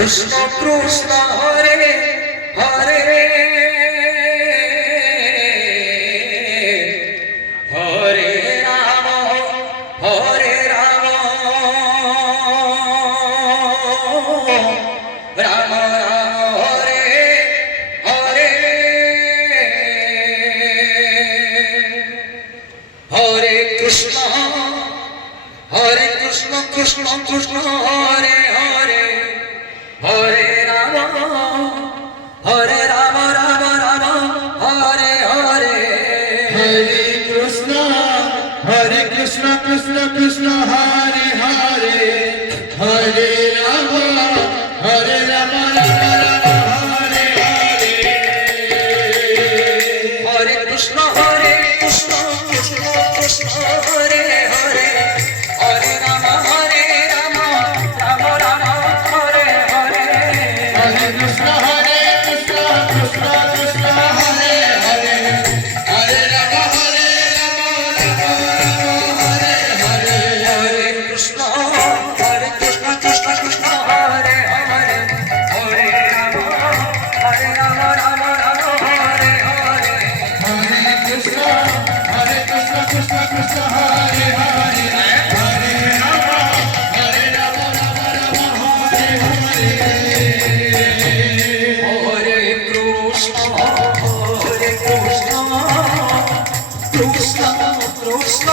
Krishna Krishna Hare Hare Hare Ram Ram Ram Hare Hare Hare Krishna Krishna Krishna Hare Hare Hare Ram Ram Ram Hare Hare Hare Krishna Krishna Krishna Hare Hare Hare Ram Hare Ram Hare Hare Hare Krishna Krishna Krishna Hare Hare Hare Ram Ram Ram Hare Hare Hare Krishna Krishna Krishna Hare Hare Hare Ram Hare Hare Hare Krishna Krishna Krishna Hare Hare Hare Ram Ram Ram Hare Hare Hare Krishna Krishna Krishna Hare Hare Hare Ram Ram Hare Hare Hare Krishna Krishna Krishna